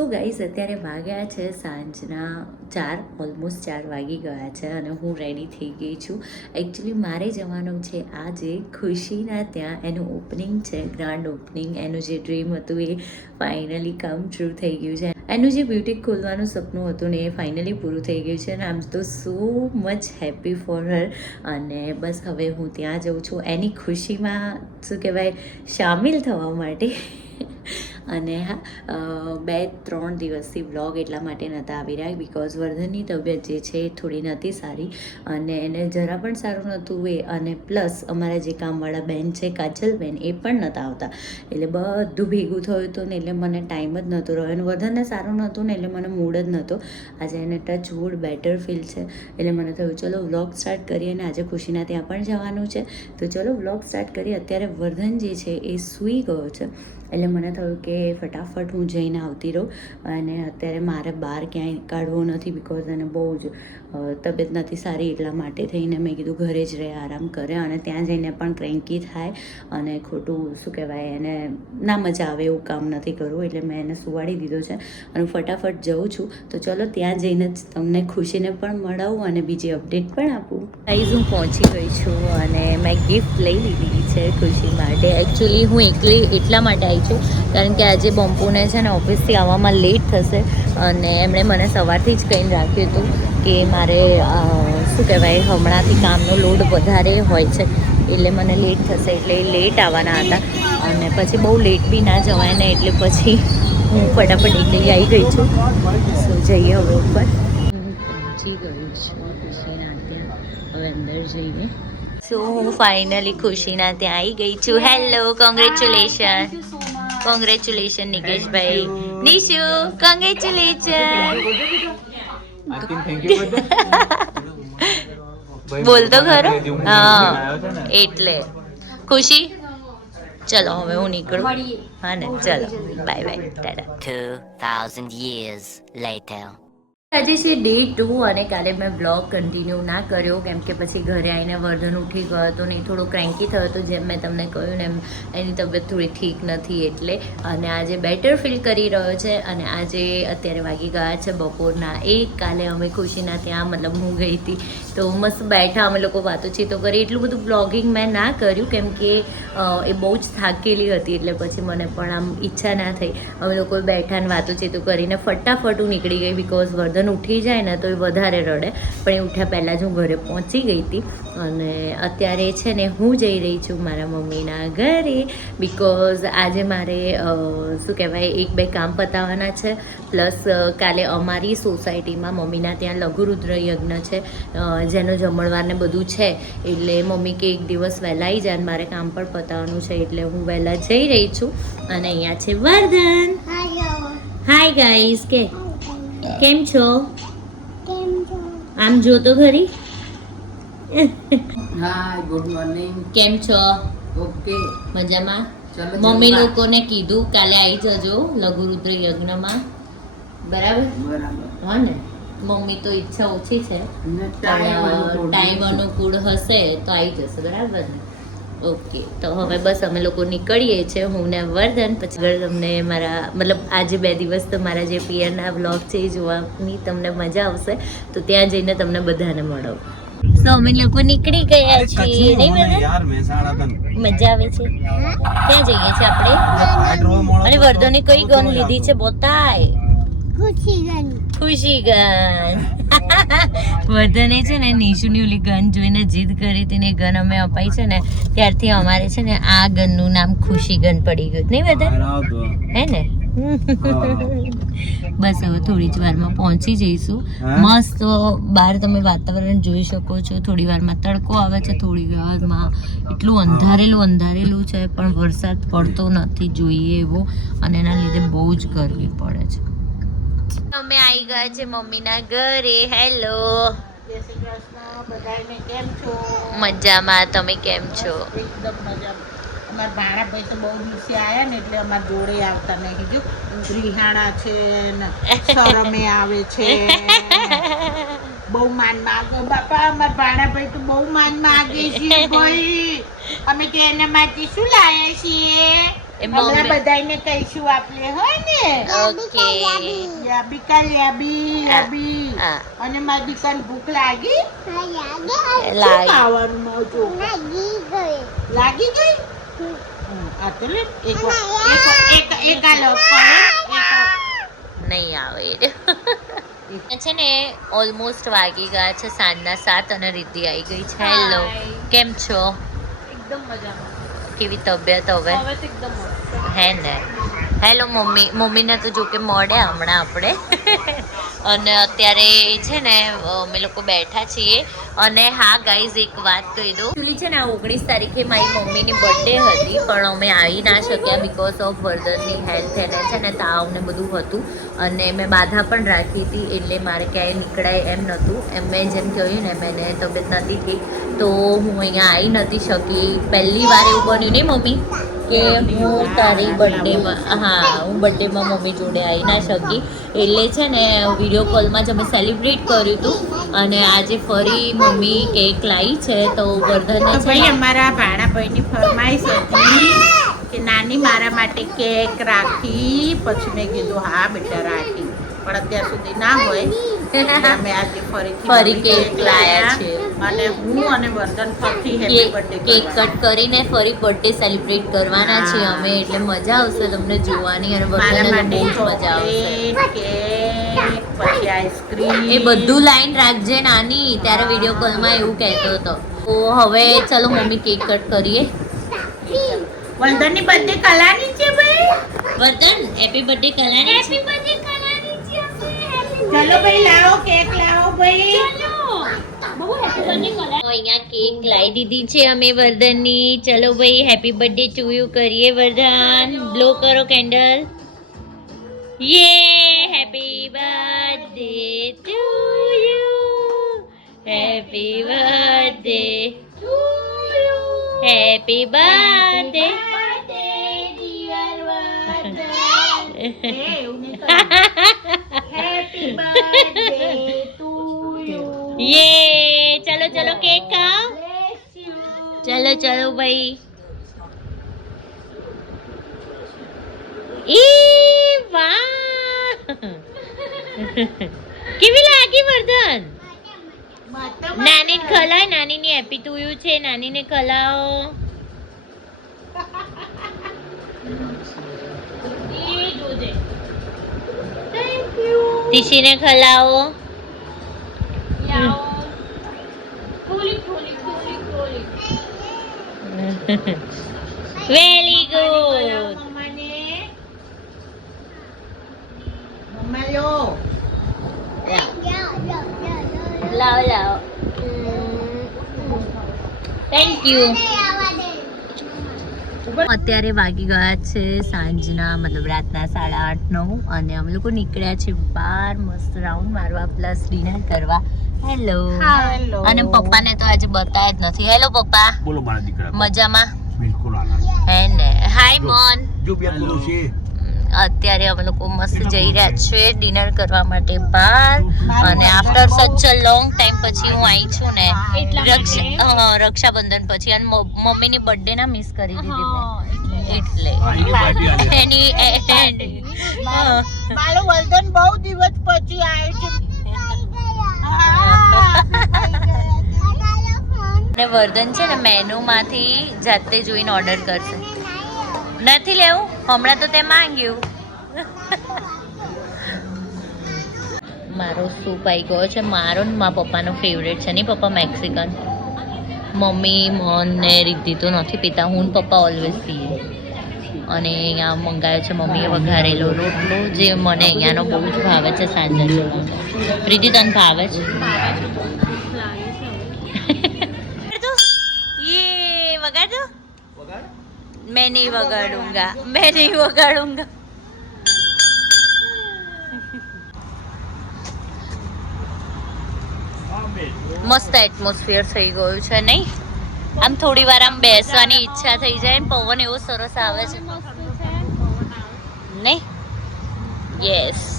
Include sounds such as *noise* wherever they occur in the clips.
So guys અત્યારે વાગ્યા છે સાંજના ચાર ઓલમોસ્ટ ચાર વાગી ગયા છે અને હું રેડી થઈ ગઈ છું. એકચ્યુઅલી મારે જવાનું છે આજે ખુશીના ત્યાં. એનું ઓપનિંગ છે ગ્રાન્ડ ઓપનિંગ એનું જે ડ્રીમ હતું એ ફાઇનલી કમ ટ્રુ થઈ ગયું છે. એનું જે બ્યુટિક ખોલવાનું સપનું હતું ને એ ફાઇનલી પૂરું થઈ ગયું છે અને આમ તો so much happy for her અને બસ હવે હું ત્યાં જઉં છું. એની ખુશીમાં શું કહેવાય, સામેલ થવા માટે. અને હા બે, ત્રણ દિવસથી વ્લોગ એટલા માટે નહોતા આવી રહ્યા બિકોઝ વર્ધનની તબિયત જે છે એ થોડી નહોતી સારી અને એને જરા પણ સારું નહોતું એ અને પ્લસ અમારા જે કામવાળા બેન છે કાજલબેન એ પણ નહોતા આવતા. એટલે બધું ભેગું થયું હતું ને એટલે મને ટાઈમ જ નહોતો રહ્યો અને વર્ધનને સારું નહોતું ને એટલે મને મૂડ જ નહોતો. આજે એને ટચ વુડ બેટર ફીલ છે. એટલે મને થયું, ચલો, વ્લોગ સ્ટાર્ટ કરીએ અને આજે ખુશીના ત્યાં પણ જવાનું છે. તો ચલો, વ્લોગ સ્ટાર્ટ કરીએ. અત્યારે વર્ધન જે છે એ સૂઈ ગયો છે. એટલે મને થયું કે ફટાફટ હું જઈને આવતી રહું. અને અત્યારે મારે બહાર ક્યાંય કાઢવો નથી બિકોઝ એને બહુ જ તબિયત નથી સારી એટલા માટે થઈને મેં કીધું ઘરે જ રહે, આરામ કરે અને ત્યાં જઈને પણ ક્રેન્કી થાય અને ખોટું શું કહેવાય, એને ના મજા આવે એવું કામ નથી કરવું એટલે મેં એને સુવાડી દીધો છે. અને ફટાફટ જઉં છું. તો ચલો ત્યાં જઈને જ તમને ખુશીને પણ મળાવું અને બીજી અપડેટ પણ આપું. ગાઈઝ હું પહોંચી ગઈ છું અને મેં ગિફ્ટ લઈ લીધી છે ખુશી માટે. એકચ્યુઅલી હું એકલી એટલા માટે આવી છું. કારણ કે આજે બમ્પુને છે ને ઓફિસથી આવવામાં લેટ થશે અને એમણે મને સવારથી જ કહીને રાખ્યું હતું કે મારે શું કહેવાય, હમણાંથી કામનો લોડ વધારે હોય છે. એટલે મને લેટ થશે. એટલે લેટ આવવાના હતા. અને પછી બહુ લેટ બી ના જવાય ને એટલે પછી હું ફટાફટ એકલી આવી ગઈ છું. સો જઈએ હવે ઉપર. પહોંચી ગઈ છું ખુશીના ત્યાં. હવે અંદર જઈએ. સો હું ફાઇનલી ખુશીના ત્યાં આવી ગઈ છું. Hello congratulation congratulation Nikeshbhai Nishu congratulation બોલ તો ખરો. હા. એટલે. ખુશી? ચલો હવે હું નીકળું. હા ને ચલો. Bye bye tata 2,000 years later. આજે છે ડે ટુ અને કાલે મેં બ્લોગ કન્ટિન્યુ ના કર્યો, કેમ કે પછી ઘરે આવીને વર્ધન ઉઠી ગયો હતો ને થોડો ક્રેન્કી થયો હતો, જેમ મેં તમને કહ્યું ને એમ એની તબિયત થોડી ઠીક નથી એટલે અને આજે બેટર ફીલ કરી રહ્યો છે અને આજે અત્યારે વાગી ગયા છે બપોરના એક, કાલે અમે ખુશીના ત્યાં મતલબ હું ગઈ હતી તો મસ્ત બેઠા અમે લોકો વાતોચીતો કરી, એટલું બધું બ્લોગિંગ મેં ના કર્યું કેમ કે એ બહુ જ થાકેલી હતી એટલે પછી મને પણ આમ ઈચ્છા ના થઈ. અમે લોકો બેઠા ને વાતોચીતો કરીને ફટાફટ નીકળી ગઈ બિકોઝ વર્ધન ઉઠી જાય ને તો એ વધારે રડે. પણ એ ઉઠ્યા પહેલાં જ હું ઘરે પહોંચી ગઈ હતી. અને અત્યારે છે ને હું જઈ રહી છું મારા મમ્મીના ઘરે. બિકોઝ આજે મારે શું કહેવાય એક બે કામ પતાવવાના છે. પ્લસ કાલે અમારી સોસાયટીમાં મમ્મીના ત્યાં લઘુરુદ્ર યજ્ઞ છે. જેનો જમણવાર ને બધું છે. એટલે મમ્મી કે એક દિવસ વહેલા આવી જાય મારે કામ પણ પતાવવાનું છે. એટલે હું વહેલા જઈ રહી છું. અને અહીંયા છે વર્ધન. હાય ગાઈઝ કે? કેમ છો? આમ જો તો ખરી. હાય ગુડ મોર્નિંગ કેમ છો? ઓકે મજામાં? મમ્મી. લોકોને કીધું કાલે આવી જજો લઘુરુદ્ર યજ્ઞમાં. બરાબર? બરાબર. હા ને? મમ્મી તો ઈચ્છા ઓછી છે. ટાઈમ અનુકૂળ હશે તો આવી જશે બરાબર ને? ઓકે. તો હવે બસ અમે લોકો નીકળીએ છીએ. હું ને વર્ધન પછી તમને મારા મતલબ આજે બે દિવસ તો મારા જે પિયરના વ્લોગ છે એ જોવાની તમને મજા આવશે. તો ત્યાં જઈને તમને બધાને મળો. તો અમે લોકો નીકળી ગયા છીએ. મજા આવે છે. ક્યાં જઈએ છીએ આપણે. અને વર્ધને કઈ ગન લીધી છે? બતાય. ખુશી ગન. વર્ધને છે ને નિશુની ઓલી ગન જોઈને જીદ કરી હતી ને ગન અમે અપાઈ છે ને ત્યારથી અમારે છે ને આ ગનનું નામ ખુશી ગન પડી ગયું. નહીં વર્ધન હે ને? બસ હવે થોડી જ વારમાં પહોંચી જઈશું. મસ્ત બહાર તમે વાતાવરણ જોઈ શકો છો. થોડી વારમાં તડકો આવે છે થોડી વારમાં એટલું અંધારેલું અંધારેલું છે પણ વરસાદ પડતો નથી જોઈએ એવો. અને એના લીધે બહુ જ ગરમી પડે છે. અમે આવી ગયા છે મમ્મીના ઘરે. હેલો મજામાં. તમે કેમ છો? એકદમ મજામાં. અમારા ભાણાભાઈ તો બહુ દિવસે આવ્યા ને એટલે અમારા જોડે આવતા નહીં જો. રિહાણા છે ને શરમે આવે છે *laughs* બહુ માન માગે. બાપા અમારા ભાણાભાઈ તો બહુ માન માગે છે *laughs* ભાઈ. અમે તો એના માટે શું લાયા છીએ? હમણાં બધાને કહીશું આપણે હોય ને? ઓકે. યાબી કા યાબી યાબી. અને મારી દીકરાને ભૂખ લાગી? ખાવાનું મોજો લાગી ગઈ? હમ, આ તો લે એક એક એક એક આ લો પણ એક આ- નહીં આવે. છે ને ઓલમોસ્ટ વાગી ગયા છે સાંજના સાત અને રિદ્ધિ આવી ગઈ છે. હેલો કેમ છો? એકદમ મજામાં. કેવી તબિયત હવે? હે ને. Hello mummy. મમ્મીને તો જો કે મળ્યા હમણાં આપણે. અને અત્યારે છે ને અમે લોકો બેઠા છીએ. અને હા ગાઈઝ એક વાત કહી દઉં. એકચ્યુઅલી છે ને, આ ઓગણીસ તારીખે મારી મમ્મીની બર્થડે હતી, પણ અમે આવી ના શક્યા બિકોઝ ઓફ વર્ધનની હેલ્થ એને છે ને, તાવ ને બધું હતું. અને મેં બાધા પણ રાખી હતી, એટલે મારે ક્યાંય નીકળાય એમ નહોતું. એમ મેં જેમ કહ્યું ને, મેં તબિયત નથી ઠીક તો હું અહીંયા આવી નથી શકી. પહેલી વાર એવું બન્યું નહીં, મમ્મી? કે હું તારી બર્થડેમાં હા હું બર્થડેમાં મમ્મી જોડે આવી ના શકી. એટલે છે ને વીડિયો કોલમાં જ અમે સેલિબ્રેટ કર્યું હતું. અને આજે ફરી મમ્મી કેક લાવી છે તો વર્ધન ભાઈ અમારા ભાણાભાઈની ફરમાઈશ હતી કે નાની મારા માટે કેક રાખી પછી મેં કીધું હા બેટા રાખી. પણ અત્યાર સુધી ના હોય. *laughs* અમે આજે ફરીથી ફરી કેક લાયા. છે. અને હું અને વર્ધન ફરીથી happy cake birthday cake cut કરીને ફરી બર્થડે સેલિબ્રેટ કરવાના છે અમે એટલે મજા આવશે તમને જોવાની અને વર્ધનને માટે બહુ જ મજા આવશે. ચોકલેટ કેક પછી આઈસ્ક્રીમ એ બધું લાઈન રાખજે નાની ત્યારે વીડિયો કોલમાં એવું કહેતો હતો. તો હવે ચલો મમ્મી કેક કટ કરીએ. વર્ધનની બર્થડે કલાની છે ભાઈ? Vardhan happy birthday Kalani happy birthday ચલો ભાઈ લાવો કેક લાવો ભાઈ. અહીંયા કેક લાવી દીધી છે અમે વર્ધનની. ચલો ભાઈ હેપી બર્થડે ટુ યુ કરીએ વર્ધન. બ્લો કરો કેન્ડલ યે happy birthday to you happy birthday to you happy birthday happy birthday to you યે ચલો કેક ખાઓ. ચલો ચલો ભાઈ. ઈ વાહ. કેવી લાગી વર્ધન? નાની ખલાય નાની ની હેપી તુયું યુ છે નાની ને ખલાઓ ખલાવો ખલાઓ વેરી ગુડ મમ્માને મમ્મા લો લાવો લાવો થેન્ક યુ અત્યારે વાગી ગયા છે સાંજના મતલબ રાતના સાડા આઠ નવ અને અમે લોકો નીકળ્યા છે બાર મસ્ત રાઉન્ડ મારવા પ્લસ ડિનર કરવા. હેલો અને અને પપ્પાને તો આજે બતાવ્યા જ નથી. હેલો પપ્પા. બોલો મારા દીકરા. મજામાં? બિલકુલ હે ને. હાય મોન જો છે. અત્યારે અમે લોકો મસ્ત જઈ રહ્યા છે ડિનર કરવા માટે બહાર. અને આફ્ટર સચ અ લોંગ ટાઈમ પછી હું આવી છું ને રક્ષ- રક્ષાબંધન પછી. અને મમ્મીની બર્થડે ના મિસ કરી દીધી મેં. એટલે. એની એન્ડ. મારો વર્ધન બહુ દિવસ પછી આવ્યો છે. અને વર્ધન છે ને મેનુમાંથી જાતે જોઈને ઓર્ડર કરશે. નથી લેવું? હમણાં તો તે માંગ્યું. મારો સૂપ આવી ગયો છે. મારો ને મારા પપ્પાનો ફેવરેટ છે નહીં પપ્પા મેક્સિકન મમ્મી, મન ને રિદ્ધિ તો નથી પીતા. હું પપ્પા ઓલવેઝ પીએ. અને અહીંયા મંગાવ્યો છે મમ્મીએ વઘારેલો રોટલો, જે મને અહીંયાનો બહુ જ ભાવે છે સાંજે. રિદ્ધિ તને ભાવે છે? मैं नहीं वगाड़ूंगा मैं नहीं वगाड़ूंगा મસ્ત એટમોસ્ફિયર થઈ ગયું છે નહીં આમ થોડી વાર આમ બેસવાની ઈચ્છા થઈ જાય ને પવન એવો સરસ આવે છે નહીં યસ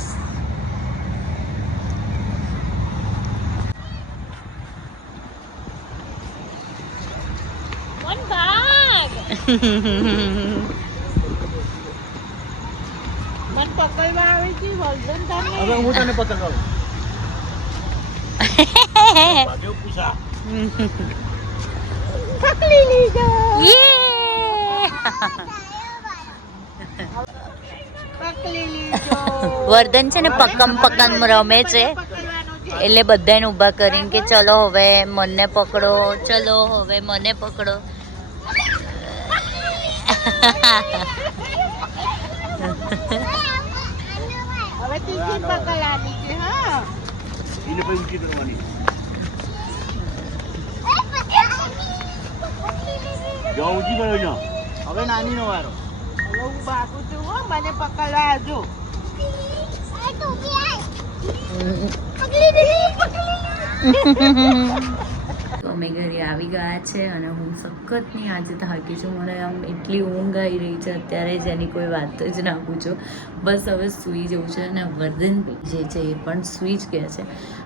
મન પકડવા આવે છે વલ્દન તને હવે હું તને પકડાવું ભાગ્યો પૂછા પકડી લીધો. વર્ધન છે ને પકમ પકમ રમે છે. છે. એટલે બધાને ઊભા કરીને કે ચલો હવે મને પકડો ચલો હવે મને પકડો. હવે ત્રીજી પકડવાની છે હા એને પછી ઊંચી કરવાની જાઓ ઊંચી કરો જાઓ હવે નાની નો વારો હવે હું ભાગું છું હો મને પકડવા આવજો તો અમે ઘરે આવી ગયા છે અને હું સખતની આજે થાકી છું. મને આમ એટલી ઊંઘ આવી રહી છે અત્યારે જેની કોઈ વાત જ ના પૂછો. બસ હવે સૂઈ જવું છે અને વર્ધન જે છે એ પણ સૂઈ જ ગયા છે.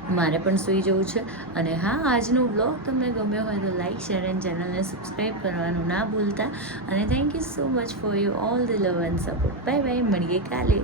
મારે પણ સૂઈ જવું છે. અને હા, આજનો બ્લોગ તમને ગમ્યો હોય તો લાઇક શેર એન્ડ ચેનલને સબસ્ક્રાઈબ કરવાનું ના ભૂલતા. અને thank you so much for you all the love and support bye bye મળીએ કાલે.